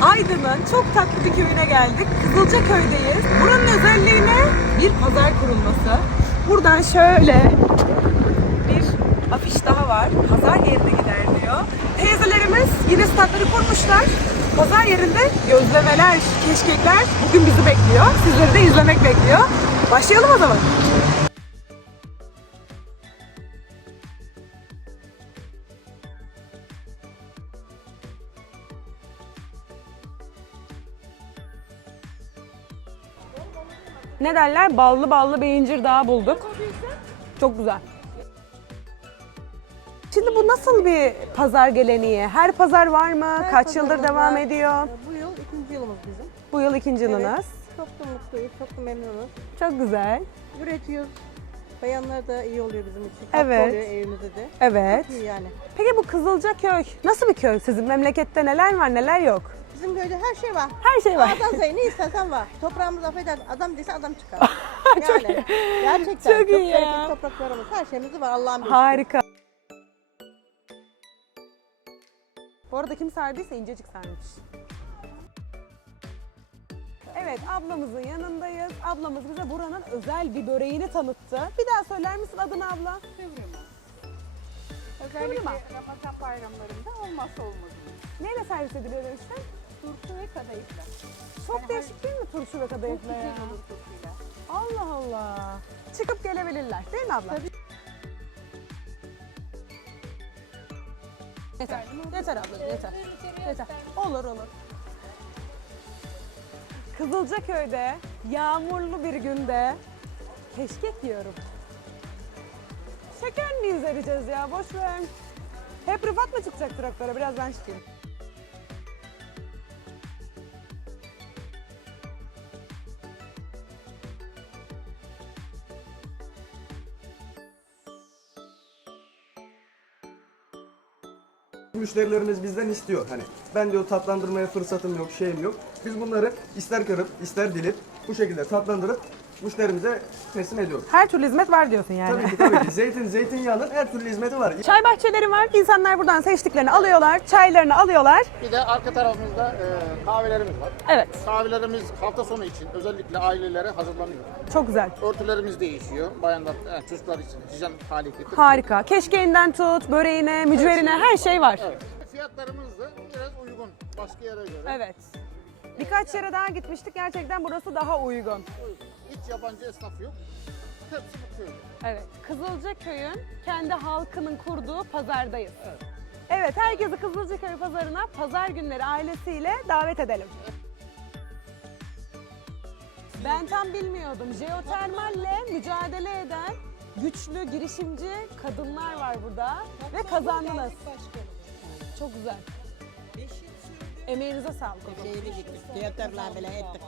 Aydın'ın çok tatlı bir köyüne geldik. Kızılcaköy'deyiz. Buranın özelliği ne? Bir pazar kurulması. Buradan şöyle bir afiş daha var. Pazar yerine gider diyor. Teyzelerimiz yine statları kurmuşlar. Pazar yerinde gözlemeler, keşkekler bugün bizi bekliyor. Sizleri de izlemek bekliyor. Başlayalım o zaman. Ne derler? Ballı ballı bir incir daha bulduk. Çok güzel. Şimdi bu nasıl bir pazar geleneği? Her pazar var mı? Kaç yıldır devam var. ediyor? Bu yıl ikinci yılımız bizim. Bu yıl ikinci yılınız. Çok da mutluyuz, çok da memnunuz. Çok güzel. Üretiyoruz. Bayanlar da iyi oluyor bizim için. Evet. Katkı oluyor evimize de. Evet. İyi yani. Peki bu Kızılcaköy nasıl bir köy? Sizin memlekette neler var neler yok? Bizim köyde her şey var. Her şey var. Adam say ne istersen var. Toprağımız affeder. Adam dese adam çıkar. yani. Gerçekten. çok iyi ya. topraklarımız. Her şeyimiz var Allah'ın bir Harika. Bu arada kim sardıysa incecik sarmış. Evet ablamızın yanındayız. Ablamız bize buranın özel bir böreğini tanıttı. Bir daha söyler misin adını abla? Özellikle Kıvrıma. Ramazan bayramlarında olmazsa olmazımız. Neyle servis ediliyor demiştin? Turşu ve kadayıfla. Çok Yani değişik değil mi turşu ve Çok kadayıfla ya? olur turşuyla. Allah Allah. Çıkıp gelebilirler değil mi abla? Yeter. Yeter abla yeter. Yeter. Olur olur. Kızılcaköy'de yağmurlu bir günde keşkek yiyorum. Şeker miyiz vereceğiz ya boş ver. Hep Rıfat mı çıkacak traktöre? Biraz ben çıkayım. Müşterilerimiz bizden istiyor hani ben diyor tatlandırmaya fırsatım yok şeyim yok. Biz bunları ister kırıp ister dilip bu şekilde tatlandırıp müşterimize teslim ediyoruz. Her türlü hizmet var diyorsun yani. Tabii ki tabii ki zeytin zeytinyağının her türlü hizmeti var. Çay bahçeleri var. İnsanlar buradan seçtiklerini alıyorlar, çaylarını alıyorlar. Bir de arka tarafımızda e, kahvelerimiz var. Evet, Kahvelerimiz hafta sonu için özellikle ailelere hazırlanıyor. çok güzel. Örtülerimiz değişiyor. Bayanlar, e, çocuklar için hijyen hali getirip. Harika. Keşkeğinden tut, böreğine, mücverine her şey var. Evet. Fiyatlarımız da biraz uygun başka yere göre. Evet. Birkaç yere daha gitmiştik. Gerçekten burası daha uygun. Uygun. Hiç yabancı esnaf yok. Hepsi bu köyde. Evet. Kızılcaköy'ün kendi halkının kurduğu pazardayız. Evet, herkesi Kızılcaköy pazarına pazar günleri ailesiyle davet edelim. Ben tam bilmiyordum. Jeotermalle mücadele eden güçlü girişimci kadınlar var burada ve kazandınız. Çok güzel. Emeğinize sağlık. Şehre gittik. Tiyatrolar bile ettik.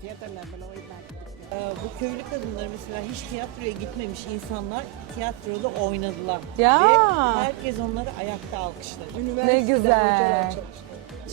Tiyatrolar bile. Ee, bu köylü kadınlar mesela hiç tiyatroya gitmemiş insanlar tiyatroda oynadılar. Ya. Ve herkes onları ayakta alkışladı. Ne güzel.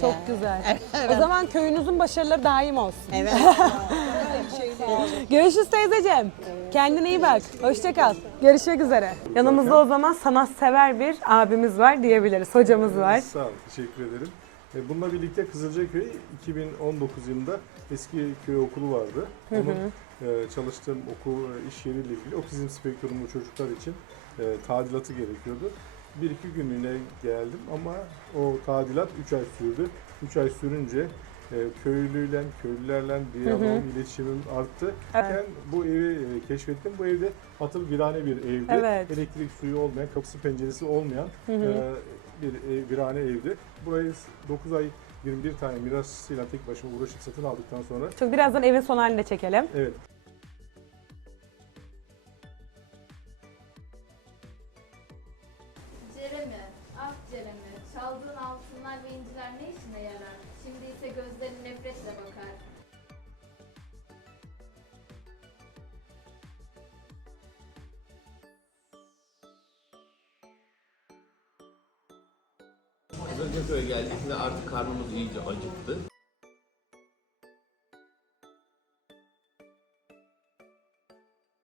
Çok Ya. güzel. O zaman köyünüzün başarıları daim olsun. Evet. Görüşürüz teyzeciğim. Kendine iyi bak. Hoşça kal. Görüşmek üzere. Yanımızda o zaman sanatsever bir abimiz var diyebiliriz. Hocamız var. Sağ olun, teşekkür ederim. E, Bununla birlikte Kızılcaköy 2019 yılında eski köy okulu vardı. Onun e, çalıştığım okul e, iş yeriyle ilgili otizm spektrumlu çocuklar için tadilatı gerekiyordu. Bir iki günlüğüne geldim ama o tadilat 3 ay sürdü. 3 ay sürünce köylüyle, köylülerle diyaloğum, iletişimim arttı. Evet. Ben bu evi keşfettim. Bu evde atıl virane bir evdi. Evet. Elektrik suyu olmayan, kapısı penceresi olmayan e, bir ev, virane evdi. Burayı 9 ay 21 tane mirasçısıyla tek başıma uğraşıp satın aldıktan sonra Çok birazdan evin son halini de çekelim. evet Ceremi, ah Ceremi, çaldığın altınlar ve inciler ne işine yarar? Şimdi ise gözlerin nefretle bakar. Kızılcaköy'e geldik ve artık karnımız iyice acıktı.